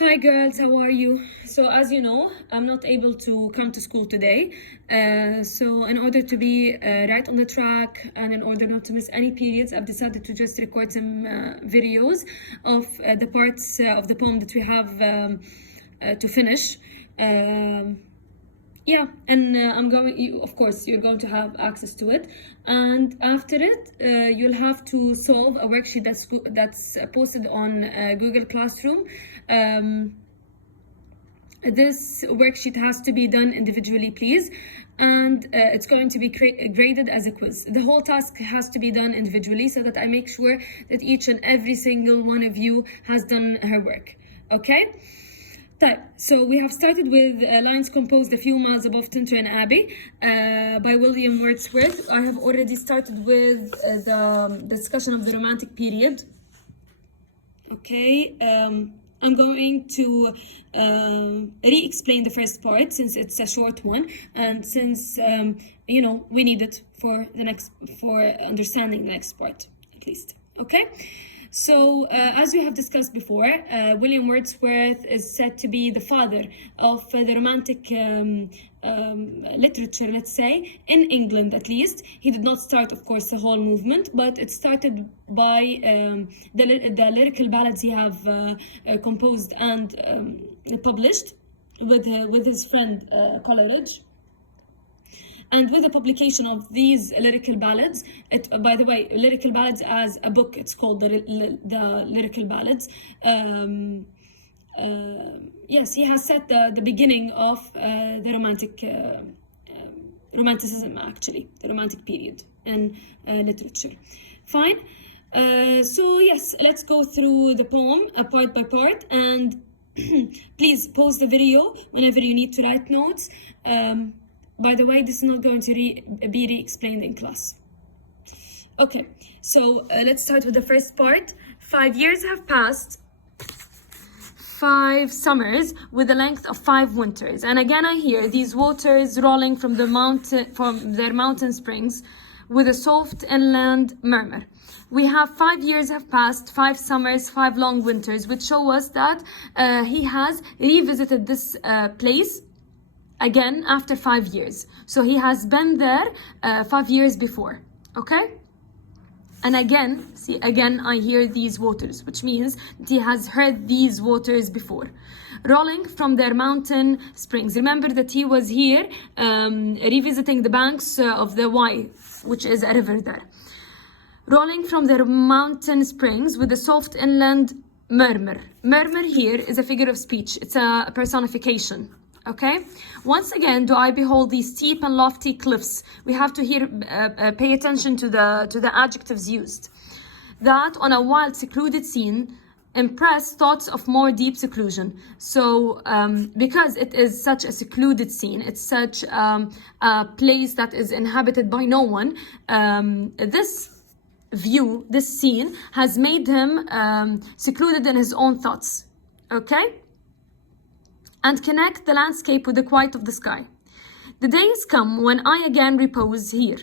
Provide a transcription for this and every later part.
Hi girls, how are you? So as you know, I'm not able to come to school today. So in order to be right on the track and in order not to miss any periods, I've decided to just record some videos of the parts of the poem that we have to finish. Yeah, and of course, you're going to have access to it. And after it, you'll have to solve a worksheet that's posted on Google Classroom. This worksheet has to be done individually, please, and it's going to be graded as a quiz. The whole task has to be done individually so that I make sure that each and every single one of you has done her work. Okay? So we have started with lines composed a few miles above Tintern Abbey by William Wordsworth. I have already started with the discussion of the Romantic period. Okay, I'm going to re-explain the first part since it's a short one, and since we need it for understanding the next part at least. Okay. So, as we have discussed before, William Wordsworth is said to be the father of the Romantic literature, let's say, in England at least. He did not start, of course, the whole movement, but it started by the lyrical ballads he have composed and published with his friend Coleridge. And with the publication of these lyrical ballads, by the way, lyrical ballads as a book, it's called the lyrical ballads. Yes, he has set the beginning of the romanticism, actually, the Romantic period in literature. Fine. So yes, let's go through the poem part by part, and please pause the video whenever you need to write notes. By the way, this is not going to be re-explained in class. Okay, so let's start with the first part. 5 years have passed, 5 summers with a length of 5 winters. And again, I hear these waters rolling from their mountain springs with a soft inland murmur. We have 5 years have passed, 5 summers, 5 long winters, which show us that he has revisited this place again after 5 years. So he has been there 5 years before. Okay? And again, I hear these waters, which means that he has heard these waters before. Rolling from their mountain springs. Remember that he was here revisiting the banks of the Wye, which is a river there. Rolling from their mountain springs with a soft inland murmur. Murmur here is a figure of speech. It's a personification. Okay, once again do I behold these steep and lofty cliffs. We have to pay attention to the adjectives used. That on a wild secluded scene impress thoughts of more deep seclusion. So because it is such a secluded scene, it's such a place that is inhabited by no one, this scene has made him secluded in his own thoughts. Okay, and connect the landscape with the quiet of the sky. The days come when I again repose here,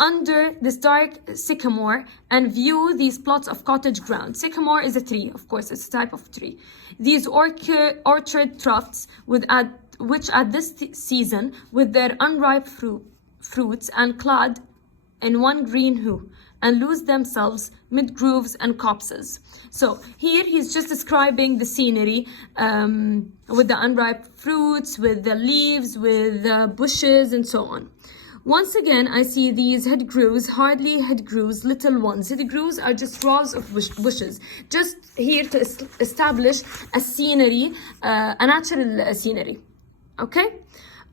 under this dark sycamore, and view these plots of cottage ground. Sycamore is a tree, of course, it's a type of tree. These orchard troughs, which at this season, with their unripe fruits, and clad in one green hue, and lose themselves mid grooves and copses. So here he's just describing the scenery with the unripe fruits, with the leaves, with the bushes, and so on. Once again, I see these head grooves, hardly head grooves, little ones. Head grooves are just rows of bushes, just here to establish a scenery, a natural scenery. Okay?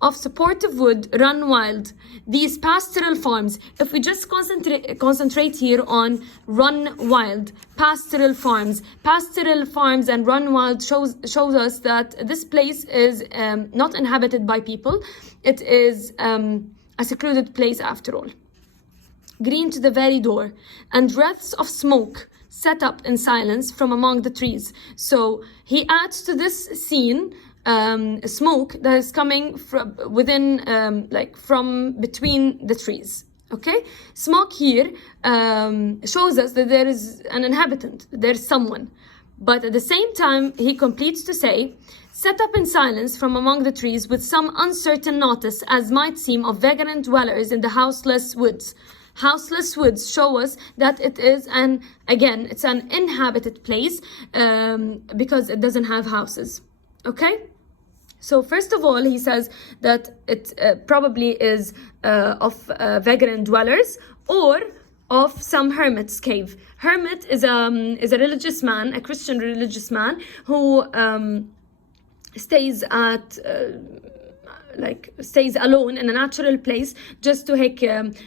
Of supportive wood run wild, these pastoral farms. If we just concentrate here on run wild, pastoral farms and run wild shows us that this place is not inhabited by people. It is a secluded place after all. Green to the very door, and wreaths of smoke set up in silence from among the trees. So he adds to this scene smoke that is coming from within, from between the trees. Okay, smoke here shows us that there is an inhabitant, there's someone. But at the same time, he completes to say, set up in silence from among the trees with some uncertain notice as might seem of vagrant dwellers in the houseless woods. Houseless woods show us that it is it's an inhabited place because it doesn't have houses. Okay? So first of all, he says that it probably is of vagrant dwellers or of some hermit's cave. Hermit is a religious man, a Christian religious man who stays stays alone in a natural place just to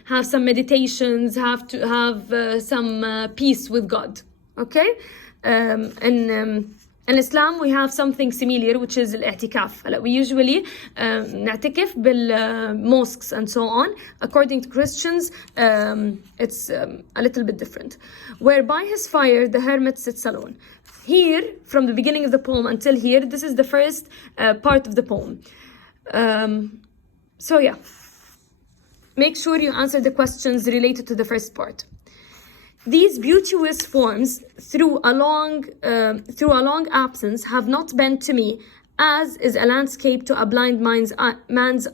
have some meditations, have some peace with God. Okay, in Islam we have something similar, which is الاعتكاف. We usually نعتكف بالmosques and so on. According to Christians, it's a little bit different. Where by his fire the hermit sits alone. Here, from the beginning of the poem until here, this is the first part of the poem. So yeah, make sure you answer the questions related to the first part. These beauteous forms, through a long absence, have not been to me as is a landscape to a blind man's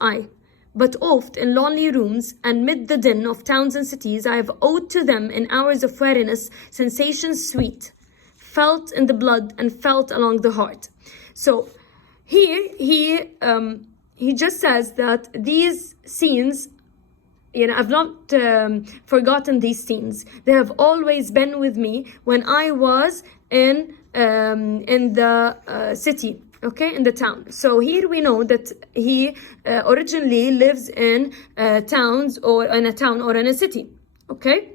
eye. But oft in lonely rooms and mid the din of towns and cities, I have owed to them in hours of weariness sensations sweet, felt in the blood and felt along the heart. So here he just says that these scenes, I've not forgotten these scenes. They have always been with me when I was in the city, okay, in the town. So here we know that he originally lives in towns or in a town or in a city, okay?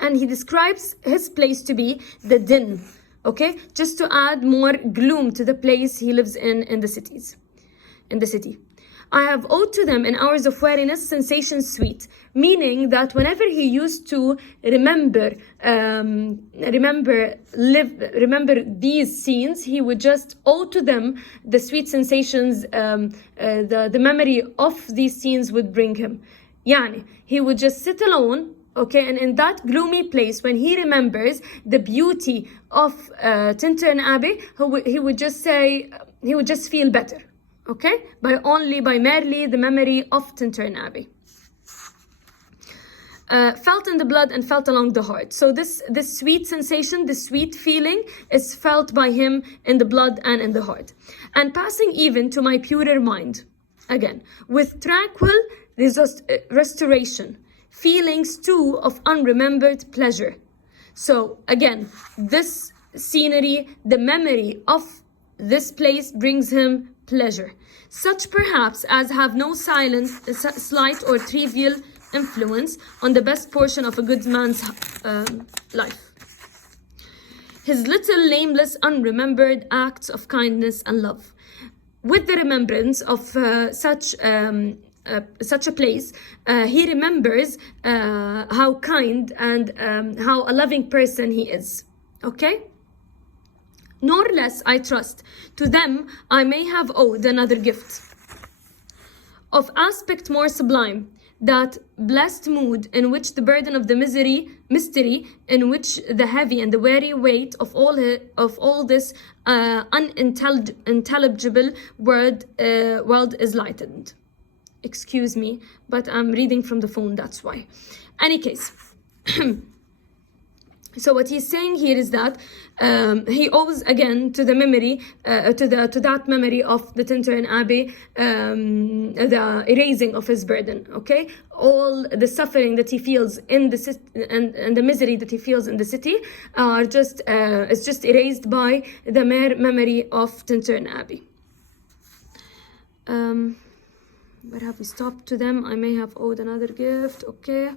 And he describes his place to be the din, okay? Just to add more gloom to the place he lives in the city. I have owed to them in hours of weariness sensations sweet, meaning that whenever he used to remember these scenes, he would just owe to them the sweet sensations. The memory of these scenes would bring him. He would just sit alone, okay, and in that gloomy place, when he remembers the beauty of Tintern Abbey, he would just feel better. Okay, by merely the memory of Tintern Abbey. Felt in the blood and felt along the heart. So this sweet sensation, this sweet feeling is felt by him in the blood and in the heart. And passing even to my purer mind, again, with tranquil restoration, feelings too of unremembered pleasure. So again, this scenery, the memory of this place brings him pleasure, such perhaps as have no slight or trivial influence on the best portion of a good man's life. His little nameless unremembered acts of kindness and love. With the remembrance of such a place, he remembers how kind and how a loving person he is. Okay? Nor less, I trust, to them I may have owed another gift of aspect more sublime, that blessed mood in which the burden of the mystery in which the heavy and the weary weight of all this unintelligible world is lightened. Excuse me, but I'm reading from the phone, that's why. Any case. So what he's saying here is that he owes again to the memory, to that memory of the Tintern Abbey, the erasing of his burden. Okay, all the suffering that he feels in the city and the misery that he feels in the city are just erased by the mere memory of Tintern Abbey. Where have we stopped? To them I may have owed another gift. Okay.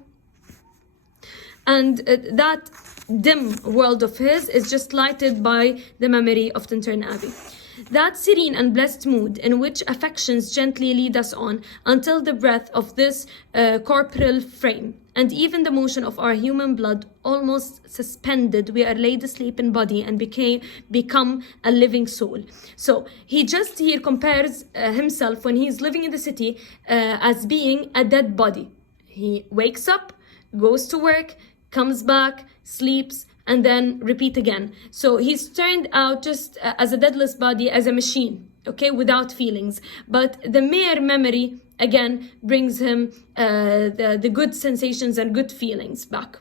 And that dim world of his is just lighted by the memory of Tintern Abbey. That serene and blessed mood in which affections gently lead us on until the breath of this corporeal frame and even the motion of our human blood almost suspended, we are laid asleep in body and become a living soul. So he just here compares himself when he's living in the city as being a dead body. He wakes up, goes to work, comes back, sleeps, and then repeat again. So he's turned out just as a deadless body, as a machine, okay, without feelings. But the mere memory again brings him the good sensations and good feelings back.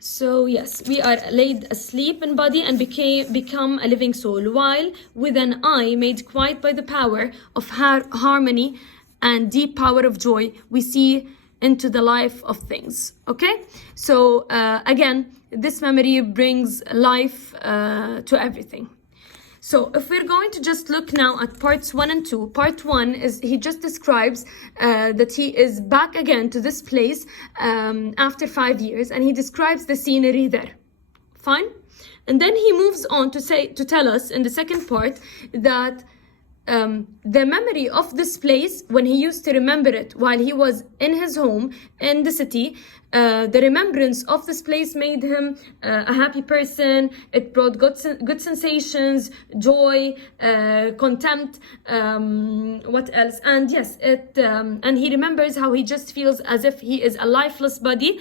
So yes, we are laid asleep in body and become a living soul, while with an eye made quiet by the power of harmony and deep power of joy, we see into the life of things. Okay, so again, this memory brings life to everything. So if we're going to just look now at parts 1 and 2, part 1 is he just describes that he is back again to this place after 5 years, and he describes the scenery there. Fine? And then he moves on to tell us in the second part that the memory of this place, when he used to remember it while he was in his home in the city, the remembrance of this place made him a happy person. It brought good sensations, joy, contempt, what else? And yes, and he remembers how he just feels as if he is a lifeless body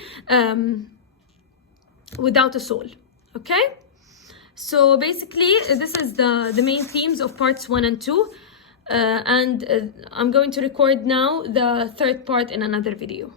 without a soul. Okay? So basically, this is the main themes of parts 1 and 2. And I'm going to record now the third part in another video.